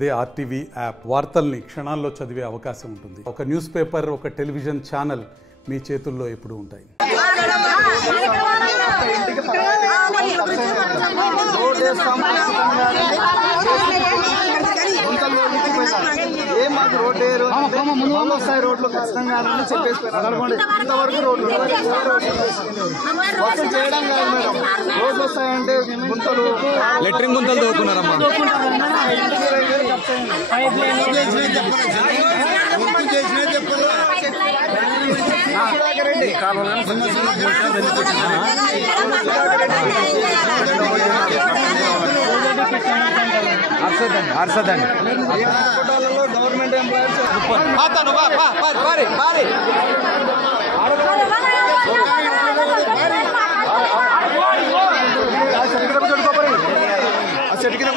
అదే RTV app వార్తల్ని క్షణాల్లో చదివే అవకాశం ఉంటుంది. ఒక న్యూస్ పేపర్, ఒక టెలివిజన్ ఛానల్ మీ చేతుల్లో ఎప్పుడూ ఉంటాయి. రోడ్లు ఖచ్చితంగా చెప్పేసి ఇంతవరకు రోడ్లు చేయడం కాదు మేడం. రోడ్లు వస్తాయంటే గుంతలు లెట్రింగ్ గుంతలు తోకున్నారమ్మా. అర్సదండి గవర్నమెంట్ ఎంప్లాయీస్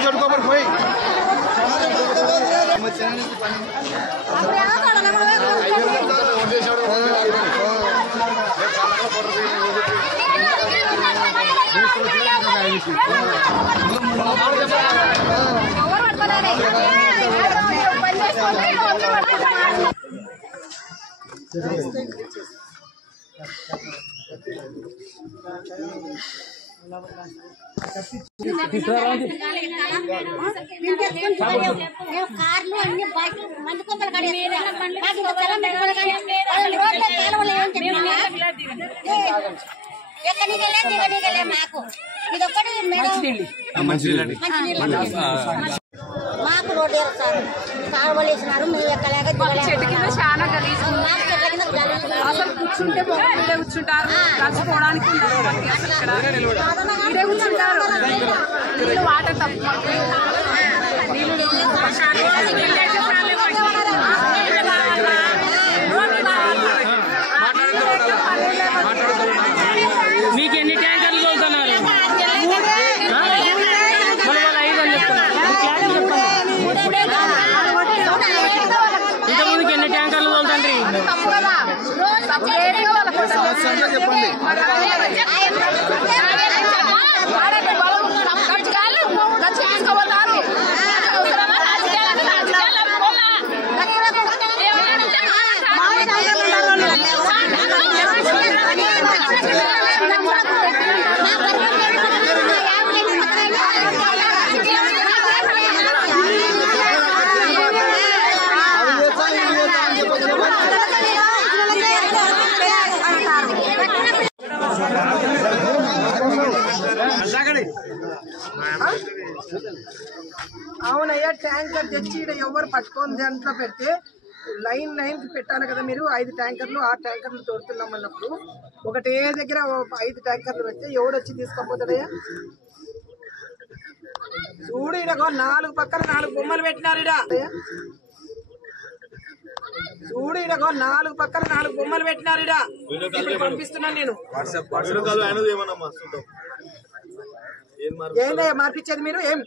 చడుకోపరి పోయి కార్లు అన్ని బైక్లు మంది కొందరు మాకు ఇదొక్కటి మాకు రోడ్డు సార్ కాలువలు వేసినారు. మేము ఎక్కలేక చెట్టు కింద చాలా గలీజ్ అసలు కూర్చుంటే కూర్చుంటారు, కలిసిపోవడానికి ఇదే కూర్చుంటారు. నీళ్ళు వాటర్ తప్పు మీకు ఎన్ని ట్యాంకర్లు తోలుతున్నారు? ఇంతకుముందుకు ఎన్ని ట్యాంకర్లు తోలుతండి? చెప్పండి. అవునయ్యా, ట్యాంకర్ తెచ్చి ఇక్కడ ఎవరు పట్టుకొని దాంట్లో పెడితే లైన్ కి పెట్టాలి కదా. మీరు 5 ట్యాంకర్లు 6 ట్యాంకర్లు తోడుతున్నాం అన్నప్పుడు ఒకటే దగ్గర 5 ట్యాంకర్లు పెడితే ఎవడు వచ్చి తీసుకోపోతాడయ్యా? చూడు, ఇడగో 4 పక్కన 4 బొమ్మలు పెట్టినారు. చూడు, ఇడగో 4 పక్కన 4 బొమ్మలు పెట్టినారు. ఇప్పుడు పంపిస్తున్నాను నేను. ఏంటయ్యా మార్పించేది మీరు? ఏం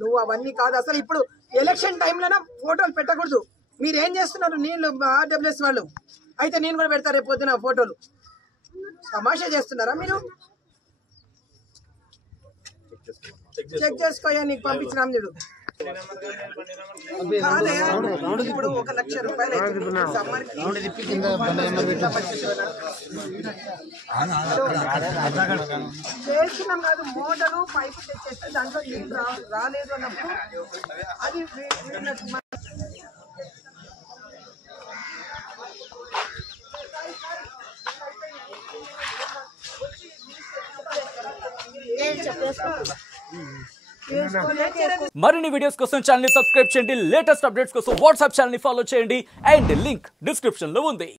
నువ్వు అవన్నీ కాదు. అసలు ఇప్పుడు ఎలక్షన్ టైంలోనే ఫోటోలు పెట్టకూడదు. మీరు ఏం చేస్తున్నారు? నీళ్ళు ఆర్డబ్ల్యూఎస్ వాళ్ళు అయితే నేను కూడా పెడతా రేపు పొద్దున ఫోటోలు. తమాషా చేస్తున్నారా మీరు? చెక్ చేసుకోయా, నీకు పంపించినాం చూడు. ఇప్పుడు 1 లక్ష రూపాయలు చేస్తున్నాం కాదు. మోటారు పైపు తెచ్చేస్తే దాంట్లో నీళ్ళు రాలేదు అన్నప్పుడు అది మరిన్ని వీడియోస్ కోసం ఛానల్ ని సబ్స్క్రైబ్ చేయండి. లేటెస్ట్ అప్డేట్స్ కోసం వాట్సాప్ ఛానల్ ని ఫాలో చేయండి. అండ్ లింక్ డిస్క్రిప్షన్ లో ఉంది.